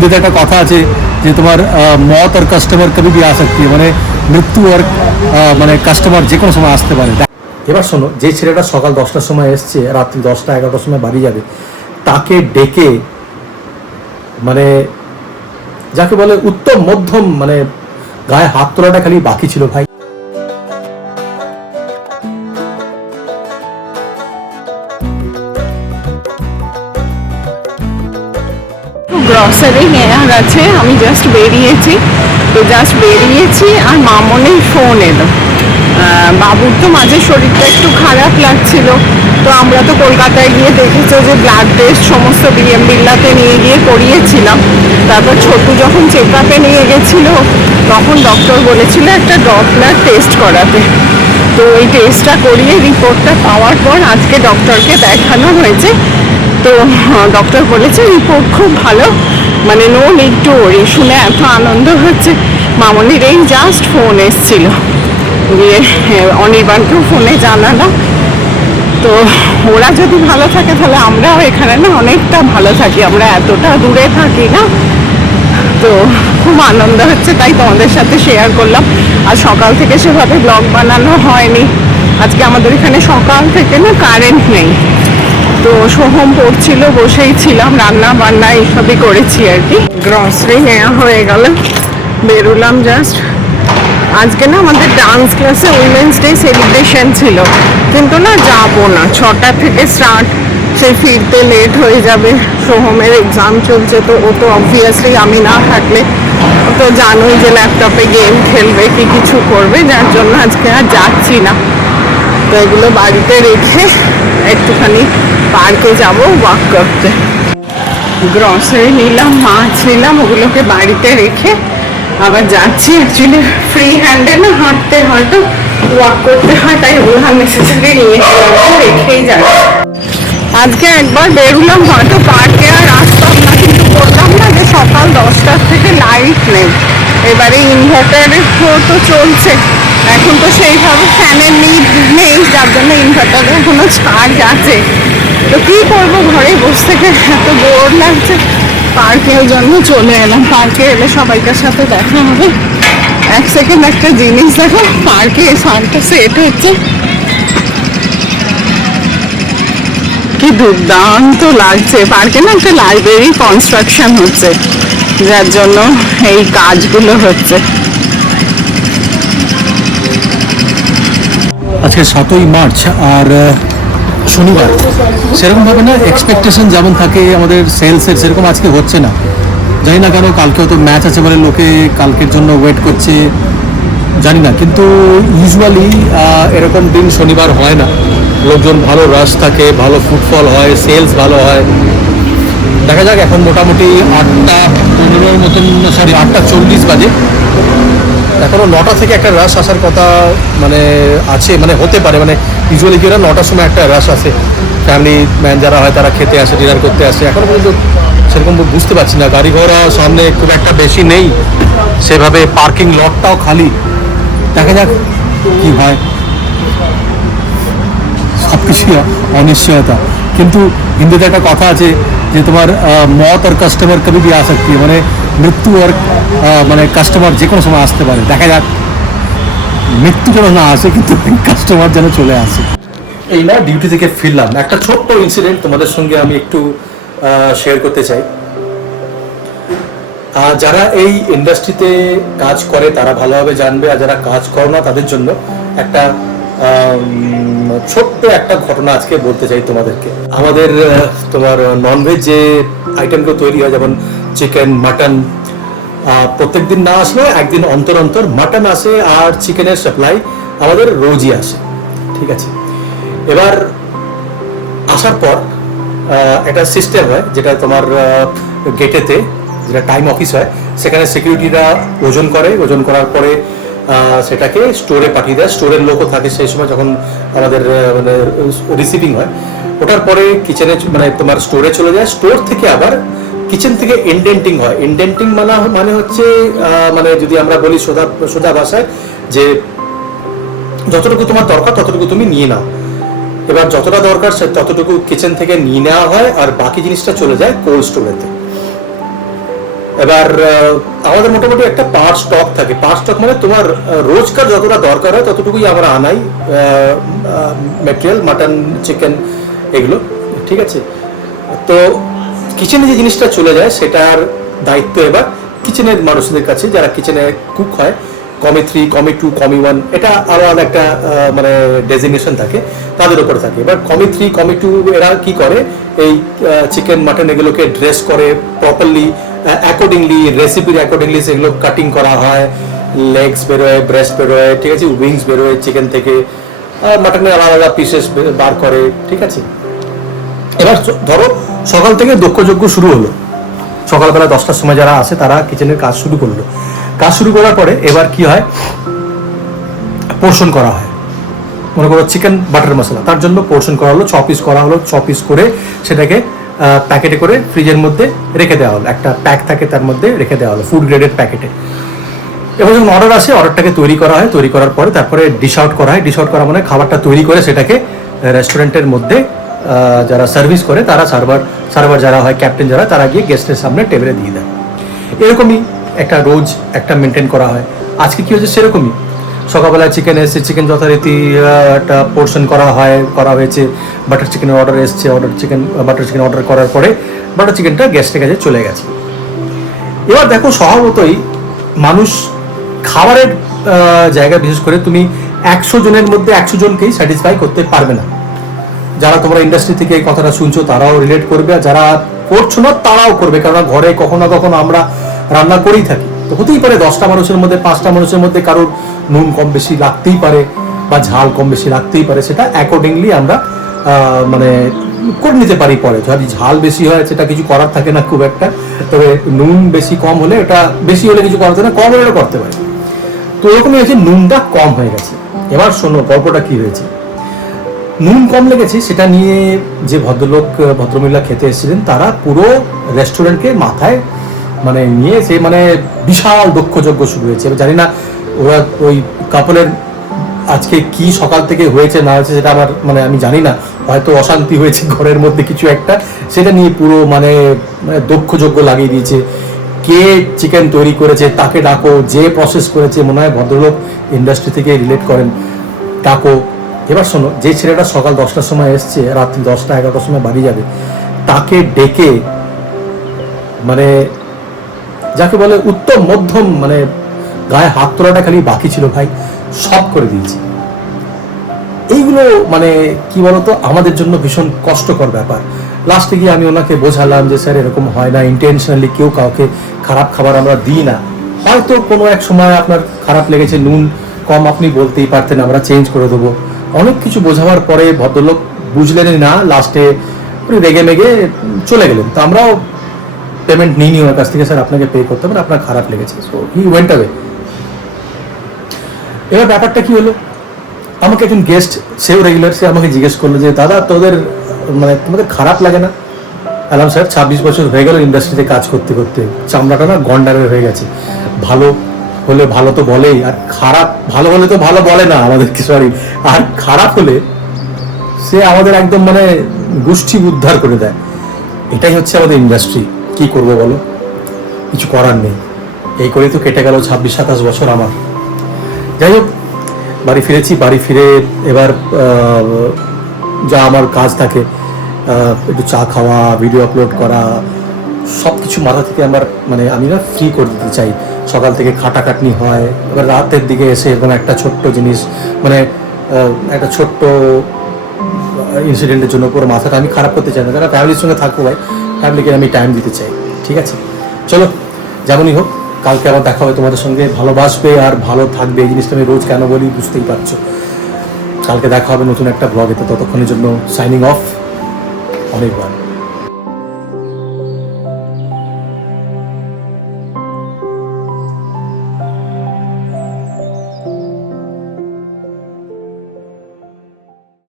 হিন্দিতে একটা কথা আছে যে তোমার মত আর কাস্টমার কবি भी आ सकती है, মানে মৃত্যু আর মানে কাস্টমার যে কোনো সময় আসতে পারে। এবার শোনো, যে ছেলেটা সকাল 10টার সময় এসছে, রাত্রি 10টা 11টার সময় বাড়ি যাবে, তাকে ডেকে মানে যাকে বলে উত্তম মধ্যম মানে গায়ে হাত তোলাটা খালি বাকি ছিল ভাই। গ্রসারি নেওয়ার আছে, আমি জাস্ট বেরিয়েছি আর মামনের ফোন এলো। বাবুর তো মাঝে শরীরটা একটু খারাপ লাগছিল, তো আমরা তো কলকাতায় গিয়ে দেখেছো যে ব্লাড টেস্ট সমস্ত বিএম বিড়লাতে নিয়ে গিয়ে করিয়েছিলাম। তারপর ছোটু যখন চেক আপে নিয়ে গেছিল তখন ডক্টর বলেছিল একটা ডপলার টেস্ট করাতে। তো ওই টেস্টটা করিয়ে রিপোর্টটা পাওয়ার পর আজকে ডক্টরকে দেখানো হয়েছে। তো ডক্টর বলেছে রিপোর্ট খুব ভালো, মানে নো নিড টু ওরি। শুনে এত আনন্দ হচ্ছে। মামনির এই জাস্ট ফোন এসছিল, দিয়ে অনির্বাণকেও ফোনে জানালাম। তো ওরা যদি ভালো থাকে তাহলে আমরাও এখানে না অনেকটা ভালো থাকি, আমরা এতটা দূরে থাকি না। তো খুব আনন্দ হচ্ছে, তাই তোমাদের সাথে শেয়ার করলাম। আর সকাল থেকে সেভাবে ব্লগ বানানো হয়নি। আজকে আমাদের এখানে সকাল থেকে না কারেন্ট নেই, তো সোহম পড়ছিল, বসেই ছিলাম, রান্না বান্না এইসবই করেছি আর কি। গ্রসারি নেওয়া হয়ে গেল, বেরোলাম জাস্ট। আজকে না আমাদের ডান্স ক্লাসে উইমেন্স ডে সেলিব্রেশন ছিল, কিন্তু না যাবো না, 6টা থেকে স্টার্ট, সেই ফিরতে লেট হয়ে যাবে। সোহমের এক্সাম চলছে, তো ও তো অবভিয়াসলি আমি না থাকলে তো জানোই যে ল্যাপটপে গেম খেলবে কি কিছু করবে, যার জন্য আজকে আর যাচ্ছি না। তো এগুলো বাড়িতে রেখে একটুখানি পার্কে যাব ওয়াক করতে। গ্রসারি নিলাম, মাছ নিলাম, ওগুলোকে বাড়িতে রেখে আবার যাচ্ছি। অ্যাকচুয়ালি ফ্রি হ্যান্ডে না হাঁটতে হয়, তো ওয়াক করতে হয়, তাই ওগুলো নেসেসারি নিয়ে রেখেই যাচ্ছি। আজকে একবার বেরোলাম, হয়তো পার্কে আর আসতাম না, কিন্তু বললাম না যে সকাল 10টার থেকে লাইট নেই। এবারে ইনভার্টারের তো চলছে, এখন তো সেইভাবে ফ্যানের নিড নেই, যার জন্য ইনভার্টারে এখনো চার্জ আছে। তো কী করবো, ঘরে বসে থেকে এত বোর লাগছে, পার্কের জন্য চলে এলাম। পার্কে এলে সবাইকার সাথে দেখা হবে। এক সেকেন্ড একটা জিনিস দেখো, পার্কে সানটা সেট হচ্ছে, কি দুর্দান্ত লাগছে। পার্কে না একটা লাইব্রেরি কনস্ট্রাকশন হচ্ছে, যার জন্য এই কাজগুলো হচ্ছে। আজকে 7ই মার্চ আর শনিবার, সেরকমভাবে না এক্সপেকটেশন যেমন থাকে আমাদের সেলসের, সেরকম আজকে হচ্ছে না। জানি না কেন, কালকেও তো ম্যাচ আছে বলে লোকে কালকের জন্য ওয়েট করছে, জানি না। কিন্তু ইউজুয়ালি এরকম দিন শনিবার হয় না, লোকজন ভালো রাশ থাকে, ভালো ফুটফল হয়, সেলস ভালো হয়। দেখা যাক, এখন মোটামুটি 8টা 15 মতন, সরি 8টা 40 বাজে। এখনও 9টা থেকে একটা রাশ আসার কথা মানে আছে, মানে হতে পারে, মানে ইউজুয়ালি কি না 9টার সময় একটা রাশ আসে, ফ্যামিলি ম্যান যারা হয় তারা খেতে আসে, ডিনার করতে আসে। এখনও পর্যন্ত সেরকম বুঝতে পারছি না, গাড়ি ঘোড়া সামনে খুব একটা বেশি নেই, সেভাবে পার্কিং লটটাও খালি। দেখা যাক কি হয়, সব কিছুই অনিশ্চয়তা। কিন্তু হিন্দিতে একটা কথা আছে যে তোমার মত আর কাস্টমার কবি भी आ सकती है, মানে মৃত্যু আর মানে কাস্টমার যে কোনো সময় আসতে পারে। দেখা যাক, মৃত্যু যেন না আসে, কিন্তু কাস্টমার যেন চলে আসে। এই না ডিউটি থেকে ফিরলাম, একটা ছোট্ট ইনসিডেন্ট তোমাদের সঙ্গে আমি একটু শেয়ার করতে চাই। যারা এই ইন্ডাস্ট্রিতে কাজ করে তারা ভালোভাবে জানবে, আর যারা কাজ করে না তাদের জন্য একটা ছোট্ট একটা ঘটনা আজকে বলতে চাই তোমাদেরকে। আমাদের তোমার ননভেজ যে আইটেমগুলো তৈরি হয়, যেমন চিকেন, মাটন, প্রত্যেক দিন না আসলে একদিন অন্তর অন্তর মাটন আসে, আর চিকেনের সাপ্লাই আমাদের রোজই আসে, ঠিক আছে। এবার আসার পর একটা সিস্টেম হয়, যেটা তোমার গেটেতে, যেটা টাইম অফিস হয়, সেখানে সিকিউরিটিরা ওজন করে, ওজন করার পরে সেটাকে স্টোরে পাঠিয়ে দেয়। স্টোরের লোকও থাকে সেই সময় যখন আমাদের মানে রিসিভিং হয়। ওটার পরে কিচেনে মানে তোমার স্টোরে চলে যায়, স্টোর থেকে আবার কিচেন থেকে ইনডেন্টিং হয়। ইনডেন্টিং মানে হচ্ছে মানে যদি আমরা বলি সোজা ভাষায়, যে যতটুকু তোমার দরকার ততটুকু তুমি নিয়ে নাও। এবার যতটা দরকার ততটুকু কিচেন থেকে নিয়ে নেওয়া হয়, আর বাকি জিনিসটা চলে যায় কোল্ড স্টোরেতে। এবার আমাদের মোটামুটি একটা পার স্টক থাকে। পার স্টক মানে তোমার রোজকার যতটা দরকার হয় ততটুকুই আমরা আনাই, ম্যাটেরিয়াল, মাটন, চিকেন, এগুলো, ঠিক আছে। তো কিচেনে যে জিনিসটা চলে যায় সেটার দায়িত্ব এবার কিচেনের মানুষদের কাছে, যারা কিচেনে কুক হয়, কমি 3, কমি 2, কমি 1, এটা আলাদা একটা মানে ডেজিগনেশন থাকে, তাদের উপর থাকে। এবার কমি 3, কমি 2 এরা কি করে, এই চিকেন মাটন এগুলোকে ড্রেস করে প্রপারলি, অ্যাকর্ডিংলি, রেসিপির অ্যাকর্ডিংলি সেগুলো কাটিং করা হয়, লেগস বেরোয়, ব্রেস্ট বেরোয়, ঠিক আছে, উইংস বেরোয় চিকেন থেকে, মাটনের আলাদা আলাদা পিসেস বার করে, ঠিক আছে। এবার ধরো সকাল থেকে দক্ষযজ্ঞ শুরু হলো, সকালবেলা 10টার সময় যারা আসে তারা কিচেনের কাজ শুরু করলো। কাজ শুরু করার পরে এবার কি হয়, পোর্শন করা হয়। মনে করো চিকেন বাটার মশলা, তার জন্য পোর্শন করা হলো, 6 পিস করা হলো, 6 পিস করে সেটাকে প্যাকেটে করে ফ্রিজের মধ্যে রেখে দেওয়া হলো, একটা প্যাক থাকে তার মধ্যে রেখে দেওয়া হলো, ফুড গ্রেডের প্যাকেটে। এবার যখন অর্ডার আসে, অর্ডারটাকে তৈরি করা হয়, তৈরি করার পরে তারপরে ডিশ আউট করা হয়। ডিশ আউট করা মানে খাবারটা তৈরি করে সেটাকে রেস্টুরেন্টের মধ্যে যারা সার্ভিস করে, তারা সার্ভার যারা হয়, ক্যাপ্টেন যারা, তারা গিয়ে গেস্টের সামনে টেবিলে দিয়ে দেয়। এরকমই একটা রোজ একটা মেনটেন করা হয়। আজকে কি হয়েছে সেরকমই, সকালবেলা চিকেন এসেছে, চিকেন যথারীতি একটা পোর্শন করা হয়েছে, বাটার চিকেনের অর্ডার এসছে, বাটার চিকেন অর্ডার করার পরে বাটার চিকেনটা গেস্টের কাছে চলে গেছে। এবার দেখো স্বভাবতই মানুষ খাবারের জায়গায়, বিশেষ করে তুমি 100 জনের মধ্যে 100 জনকেই স্যাটিসফাই করতে পারবে না। যারা তোমরা ইন্ডাস্ট্রি থেকে এই কথাটা শুনছো তারাও রিলেট করবে, আর যারা করছো না তারাও করবে, কারণ ঘরে কখনো না কখনো আমরা রান্না করেই থাকি। তো হতেই পারে 10টা মানুষের মধ্যে 5টা মানুষের মধ্যে কারোর নুন কম বেশি লাগতেই পারে, বা ঝাল কম বেশি লাগতেই পারে, সেটা অ্যাকর্ডিংলি আমরা মানে করে নিতে পারি। পরে যদি ঝাল বেশি হয় সেটা কিছু করার থাকে না খুব একটা, তবে নুন বেশি কম হলে, এটা বেশি হলে কিছু করার থাকে না, কম হলে এটা করতে পারে। তো এরকমই হয়েছে, নুনটা কম হয়ে গেছে। এবার শোনো গল্পটা কি হয়েছে। নুন কম লেগেছে সেটা নিয়ে যে ভদ্রমহিলা খেতে এসেছিলেন, তারা পুরো রেস্টুরেন্টকে মাথায় মানে নিয়ে সে মানে বিশাল দক্ষযজ্ঞ শুরু হয়েছে। জানি না ওরা ওই কাপলের আজকে কি সকাল থেকে হয়েছে না হয়েছে সেটা আমার মানে আমি জানি না, হয়তো অশান্তি হয়েছে ঘরের মধ্যে কিছু একটা, সেটা নিয়ে পুরো মানে দক্ষযজ্ঞ লাগিয়ে দিয়েছে। কে চিকেন তৈরি করেছে তাকে ডাকো, যে প্রসেস করেছে, মনে হয় ভদ্রলোক ইন্ডাস্ট্রি থেকে রিলেট করেন, ডাকো। এবার শোনো, যে ছেলেটা সকাল 10টার সময় এসছে, রাত্রি 10টা 11টার সময় বাড়ি যাবে, তাকে ডেকে মানে যাকে বলে উত্তম মধ্যম, মানে গায়ে হাত তোলাটা খালি বাকি ছিল ভাই, সব করে দিয়েছি। এইগুলো মানে কি বলতো, আমাদের জন্য ভীষণ কষ্টকর ব্যাপার। লাস্টে গিয়ে আমি ওনাকে বোঝালাম যে স্যার এরকম হয় না, ইন্টেনশনালি কেউ কাউকে খারাপ খাবার আমরা দিই না। হয়তো কোনো এক সময় আপনার খারাপ লেগেছে, নুন কম আপনি বলতেই পারতেন, আমরা চেঞ্জ করে দেবো। অনেক কিছু বোঝাবার পরে ভদ্রলোক বুঝলেনই না, লাস্টে রেগে মেগে চলে গেলেন। তো আমরাও পেমেন্ট নিইনি ওনার কাছ থেকে, স্যার আপনাকে পে করতে হবে, আপনার খারাপ লেগেছে, সো হি ওয়েন্ট অ্যাওয়ে। এবার ব্যাপারটা কি হলো, আমাকে একজন গেস্ট, সেও রেগুলার, সে আমাকে জিজ্ঞেস করলো যে দাদা তোদের মানে তোমাদের খারাপ লাগে না? বললাম স্যার 26 বছর হয়ে গেল ইন্ডাস্ট্রিতে কাজ করতে করতে, চামড়াটা না গন্ডারের হয়ে গেছে। ভালো হলে ভালো তো বলেই, আর ভালো হলে তো ভালো বলে না আমাদেরকে, সরি, আর খারাপ হলে সে আমাদের একদম মানে গোষ্ঠী উদ্ধার করে দেয়। এটাই হচ্ছে আমাদের ইন্ডাস্ট্রি, কি করবো বলো, কিছু করার নেই। এই করেই তো কেটে গেল 26-27 বছর আমার। যাই হোক, বাড়ি ফিরেছি, বাড়ি ফিরে এবার যা আমার কাজ থাকে, একটু চা খাওয়া, ভিডিও আপলোড করা, সব কিছু মাথা থেকে আমার মানে আমি না ফ্রি করে দিতে চাই। সকাল থেকে খাটাখাটনি হয়, এবার রাতের দিকে এসে এরকম একটা ছোট্ট জিনিস মানে একটা ছোট্ট ইনসিডেন্টের জন্য পুরো মাথাটা আমি খারাপ করতে চাই না, কারণ ফ্যামিলির সঙ্গে থাকবো ভাই, ফ্যামিলিকে আমি টাইম দিতে চাই। ঠিক আছে, চলো যেমনই হোক, কালকে আবার দেখা হবে তোমাদের সঙ্গে। ভালোবাসবে আর ভালো থাকবে, এই জিনিসটা আমি রোজ কেন বলি বুঝতেই পারছো। কালকে দেখা হবে নতুন একটা ব্লগে, তো ততক্ষণের জন্য সাইনিং অফ, অনেকবার।